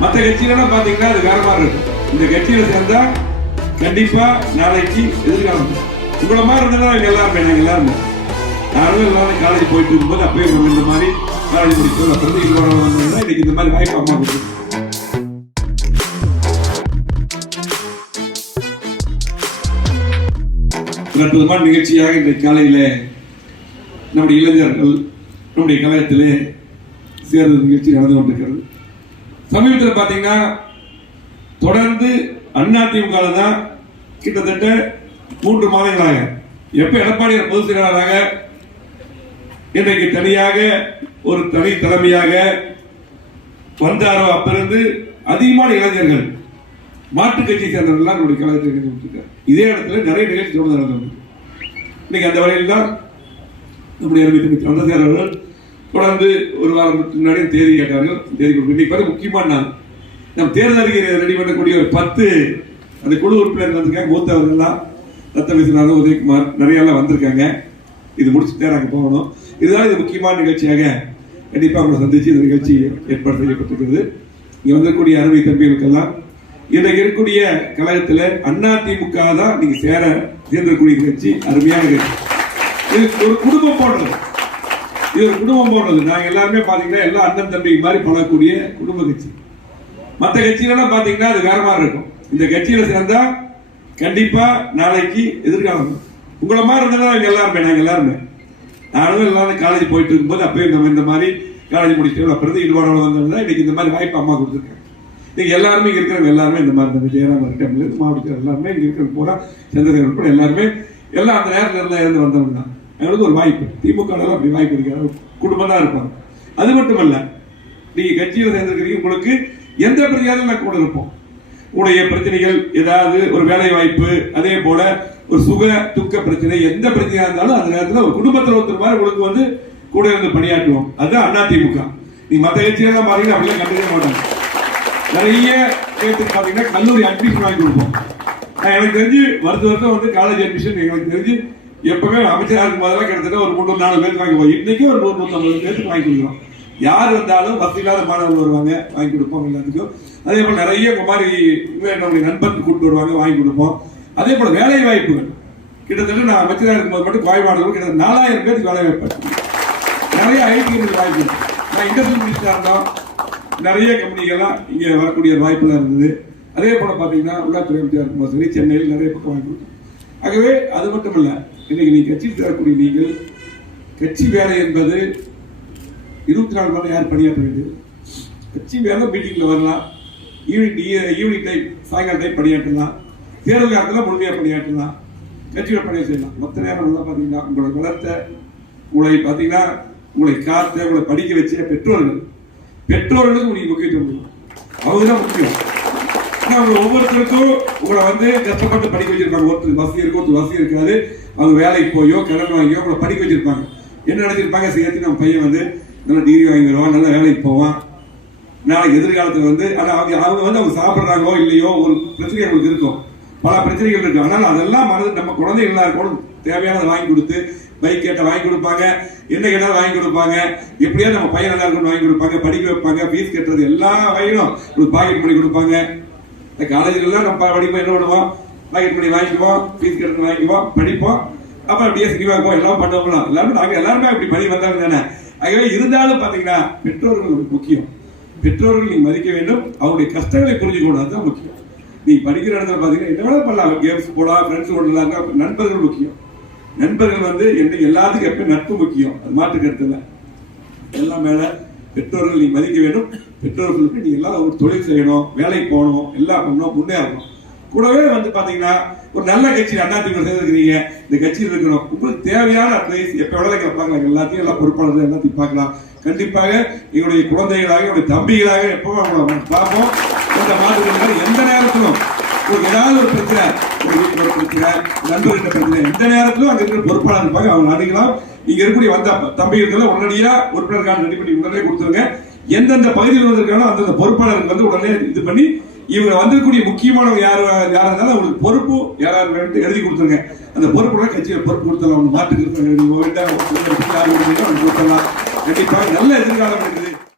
மற்ற கட்சியிலாம் பார்த்தீங்கன்னா அது வேற மாதிரி இருக்கும். இந்த கட்சியில் சேர்ந்தா கண்டிப்பா நாளைக்கு எதிர்காலம். உங்களை மாதிரி இருந்தா நாங்க எல்லாருமே நாங்கள் எல்லாருமே. நானும் எல்லாரும் காலேஜ் போயிட்டு இருக்கும்போது அப்பயே இந்த மாதிரி காலேஜ் முடிச்சோம் அப்புறம் வந்து இன்னைக்கு இந்த மாதிரி வாய்ப்பு அம்மா கொடுத்து அற்புதமான நிகழ்ச்சியாக இன்றைக்கு காலையில் நம்முடைய இளைஞர்கள் நம்முடைய கழகத்திலே சேர்ந்த நிகழ்ச்சி நடந்து கொண்டிருக்கிறது. சமீபத்தில் பார்த்தீங்கன்னா தொடர்ந்து அதிமுக தான் கிட்டத்தட்ட மூன்று மாதங்களாக. எப்ப எடப்பாடியார் பொதுச் செயலாளராக இன்றைக்கு தனியாக ஒரு தனி தலைமையாக வந்தாரோ அப்பிருந்து அதிகமான இளைஞர்கள் மாற்றுக் கட்சி சேர்ந்தவர்கள் நம்முடைய கழகத்தில் இதே இடத்துல நிறைய நிகழ்ச்சி தொடர்ந்து நடந்தது இன்னைக்கு அந்த வகையில் தான் நம்முடைய அருமை சந்திரசேகர் அவர்கள் தொடர்ந்து ஒரு வாரம் முன்னாடி தேதி கேட்டாங்க தேதி இன்னைக்கு பாரு முக்கியமான நாள். நம் தேர்தல் அறிக்கை ரெடி பண்ணக்கூடிய ஒரு பத்து அந்த குழு உறுப்பினர் வந்திருக்காங்க. மூத்தவர்கள்லாம் ரத்த விஸ்வநாதன் உதயகுமார் நிறைய எல்லாம் வந்திருக்காங்க. இது முடிச்சுட்டு நாங்கள் போகணும். இதுதான் இது முக்கியமான நிகழ்ச்சியாக கண்டிப்பாக அவங்களை சந்திச்சு இந்த நிகழ்ச்சி ஏற்பாடு செய்யப்பட்டிருக்கிறது. இங்கே வந்திருக்கக்கூடிய அருமை தம்பிகளுக்கெல்லாம் இன்றைக்கு இருக்கக்கூடிய கழகத்தில் அதிமுக தான் நீங்கள் சேர சேர்ந்திருக்கக்கூடிய நிகழ்ச்சி. அருமையான கட்சி இது ஒரு குடும்பம் போன்றது. இது ஒரு குடும்பம் போன்றது நாங்கள் எல்லாருமே பார்த்தீங்கன்னா எல்லாம் அண்ணன் தம்பி மாதிரி பழகக்கூடிய குடும்ப கட்சி. மற்ற கட்சிகளெல்லாம் பார்த்தீங்கன்னா அது வேற மாதிரி இருக்கும். இந்த கட்சியில் சேர்ந்தா கண்டிப்பாக நாளைக்கு எதிர்காலம். உங்களை மாதிரி இருந்தா நாங்க எல்லாருமே நாங்கள் எல்லாருமே. நானும் எல்லாரும் காலேஜ் போயிட்டு இருக்கும்போது அப்பயும் நம்ம இந்த மாதிரி காலேஜ் முடிச்சிட்டு அப்புறம் இருந்து ஈடுபாடோட வந்தோம்னா இன்னைக்கு இந்த மாதிரி வாய்ப்பு அம்மா கொடுத்துருக்காங்க. இன்னைக்கு எல்லாருமே இங்கே இருக்கிறவங்க எல்லாருமே இந்த மாதிரி இந்த ஜெயராம் மாவட்டத்தில் எல்லாருமே இங்கே இருக்கிற பூரா சந்திரசேகர் உட்பட எல்லாருமே எல்லாம் அந்த நேரத்தில் இருந்தால் இருந்து வந்தவங்க தான். எங்களுக்கு ஒரு வாய்ப்பு. திமுக அப்படி வாய்ப்பு இருக்கிற குடும்பம் தான் இருப்பாங்க. அது மட்டும் இல்லை நீங்க கட்சியில் சேர்ந்திருக்கிறீங்க உங்களுக்கு எந்த பிரச்சனையாலும் நான் கூட இருப்போம். உடைய பிரச்சனைகள் ஏதாவது ஒரு வேலை வாய்ப்பு அதே போல ஒரு சுக துக்க பிரச்சனை எந்த பிரச்சனையா இருந்தாலும் அந்த நேரத்தில் ஒரு குடும்பத்தில் ஒருத்தர் மாதிரி உங்களுக்கு வந்து கூட இருந்து பணியாற்றுவோம். அதுதான் அதிமுக நீ மற்ற கட்சியெல்லாம் பாத்தீங்கன்னா அப்படிலாம் கண்டுக்க மாட்டாங்க. நிறைய பேருக்கு பார்த்தீங்கன்னா கல்லூரி அட்மிஷன் வாங்கி கொடுப்போம். எனக்கு தெரிஞ்சு வருஷ வருஷம் வந்து காலேஜ் அட்மிஷன் எங்களுக்கு தெரிஞ்சு எப்பவுமே அமைச்சராக இருக்கும் போதெல்லாம் கிட்டத்தட்ட ஒரு முந்நூறு நாலு பேருக்கு வாங்கி போய் இன்னைக்கு ஒரு நூறு நூற்றம்பது பேருக்கு வாங்கி கொடுக்குறோம். யார் வந்தாலும் வசதி இல்லாத மாணவர்கள் வருவாங்க வாங்கி கொடுப்போம் எல்லாத்துக்கும். அதே போல் நிறைய குமாரி நம்முடைய நண்பர்கள் கூப்பிட்டு வருவாங்க வாங்கி கொடுப்போம். அதே போல் வேலை வாய்ப்புகள். கிட்டத்தட்ட நான் அமைச்சராக இருக்கும்போது மட்டும் கோயம்பாடு கிட்டத்தட்ட நாலாயிரம் பேருக்கு வேலை வாய்ப்பு நிறைய ஐடி வாய்ப்பு நான் இண்டஸ்ட்ரியல் மினிஸ்டராக இருந்தோம் நிறைய கம்பெனிகள்லாம் இங்கே வரக்கூடிய வாய்ப்புலாம் இருந்தது. அதே போல் பார்த்தீங்கன்னா உள்ளாத்துறை அமைச்சராக இருக்கும்போது சரி சென்னையில் நிறைய பக்கம் வாங்கி கொடுத்தோம். ஆகவே அது மட்டும் இல்லை இன்னைக்கு நீ கட்சி சேரக்கூடிய நீங்கள் கட்சி வேலை என்பது இருபத்தி நாலு மணி நேரம் யார் பணியாற்ற வேண்டியது கட்சி வேலை மீட்டிங்கில் வரலாம். ஈவினிங் ஈவினிங் டைம் சாயங்காலம் டைம் பணியாற்றலாம். தேர்தல் நேரத்தில் முழுமையாக பணியாற்றலாம். கட்சியோட பணியை செய்யலாம். மற்ற நேரம் எல்லாம் பார்த்தீங்கன்னா உங்களை வளர்த்த உங்களை பார்த்தீங்கன்னா உங்களை காத்த உங்களை படிக்க வச்ச பெற்றோர்கள். பெற்றோர்களுக்கு உங்களுக்கு முக்கியத்துவம் அவங்க தான் முக்கியம். அவங்க ஒவ்வொருத்தருக்கும் உங்களை வந்து கஷ்டப்பட்டு படிக்க வச்சிருப்பாங்க. ஒருத்தர் வசதி இருக்கும் ஒருத்தர் வசதி இருக்காது. அவங்க வேலைக்கு போயோ கடன் வாங்கியோ உங்களை படிக்க வச்சிருப்பாங்க. என்ன நினைச்சிருப்பாங்க? சேர்த்து நம்ம பையன் வந்து நல்ல டிகிரி வாங்கி வருவான் நல்ல வேலைக்கு போவான். நாளைக்கு எதிர்காலத்தில் வந்து ஆனால் அவங்க அவங்க வந்து அவங்க சாப்பிட்றாங்களோ இல்லையோ ஒரு பிரச்சனை அவங்களுக்கு இருக்கும். பல பிரச்சனைகள் இருக்கு. ஆனால் அதெல்லாம் மறந்து நம்ம குழந்தை எல்லாருக்கும் தேவையானதை வாங்கி கொடுத்து பைக் கேட்ட வாங்கி கொடுப்பாங்க. என்ன கேட்டாலும் வாங்கி கொடுப்பாங்க. எப்படியாவது நம்ம பையன் நல்லா இருக்கணும் வாங்கி கொடுப்பாங்க. படிக்க வைப்பாங்க. ஃபீஸ் கட்டுறது எல்லா வகையிலும் ஒரு பாக்கெட் பண்ணி கொடுப்பாங்க. இந்த காலேஜ்லாம் நம்ம படிப்போம் என்ன பண்ணுவோம்? பாக்கெட் பண்ணி வாங்கிக்குவோம் ஃபீஸ் கட்டுறது வாங்கிக்குவோம் படிப்போம். அப்புறம் அப்படியே சினிமாக்குவோம் எல்லாம் பண்ணுவோம் எல்லாரும் நாங்க எல்லாருமே அப்படி பண்ணி வந்தாங்க தானே? ஆகவே இருந்தாலும் பாத்தீங்கன்னா பெற்றோர்கள் ஒரு முக்கியம். பெற்றோர்கள் நீ மதிக்க வேண்டும் அவருடைய கஷ்டங்களை புரிஞ்சுக்கணும் அதுதான் முக்கியம். நீ படிக்கிற இடத்துல பாத்தீங்கன்னா என்ன வேணா பண்ணலாம். கேம்ஸ் போடலாம் ஃப்ரெண்ட்ஸ் போடலாம் நண்பர்கள் முக்கியம். நண்பர்கள் வந்து என்ன எல்லாத்துக்கும் எப்போ நட்பு முக்கியம். அது மாற்று கருத்துல எல்லாம் மேலே பெற்றோர்கள் நீ மதிக்க வேண்டும். பெற்றோர்களுக்கு நீ எல்லாம் ஒரு தொழில் செய்யணும் வேலைக்கு போகணும் எல்லாம் பண்ணணும் முன்னேறணும் கூடவே வந்து பாத்தீங்கன்னா ஒரு நல்ல கட்சி அதிமுக சேர்ந்துருக்கிறீங்க இந்த கட்சியில் இருக்கணும். உங்களுக்கு தேவையான அட்வைஸ் எப்ப வேணாலும் கேட்பாங்க எல்லாத்தையும் எல்லாம் பொறுப்பாளர்கள் எல்லாத்தையும் பார்க்கலாம். கண்டிப்பாக எங்களுடைய குழந்தைகளாக எங்களுடைய தம்பிகளாக எப்பவும் அவங்கள பார்ப்போம். இந்த மாதிரி எந்த நேரத்திலும் ஒரு ஏதாவது ஒரு பிரச்சனை ஒரு ஒரு பிரச்சனை நண்பர்கிட்ட பிரச்சனை எந்த நேரத்திலும் அங்க இருக்கிற பொறுப்பாளர் இருப்பாங்க. அவங்க அணுகலாம். இங்க இருக்கக்கூடிய வந்த தம்பிகளை உடனடியா உறுப்பினருக்கான கார்டு ரெடி பண்ணி உடனே கொடுத்துருங்க. எந்தெந்த பகுதியில் வந்திருக்கானோ அந்தந்த பொறுப்பாளருக்கு வந்து உடனே இது பண்ணி இவங்க வந்திருக்கக்கூடிய முக்கியமானவங்க யார் யாரா இருந்தாலும் அவங்களுக்கு பொறுப்பு யாராவது வேண்டும் எழுதி கொடுத்துருங்க. அந்த பொறுப்புல கட்சியில் பொறுப்பு கொடுத்தலாம் அவங்க மாட்டுக்கு இருப்பாங்க கொடுத்தலாம் கண்டிப்பாக நல்ல எதிர்காலம் இருக்குது.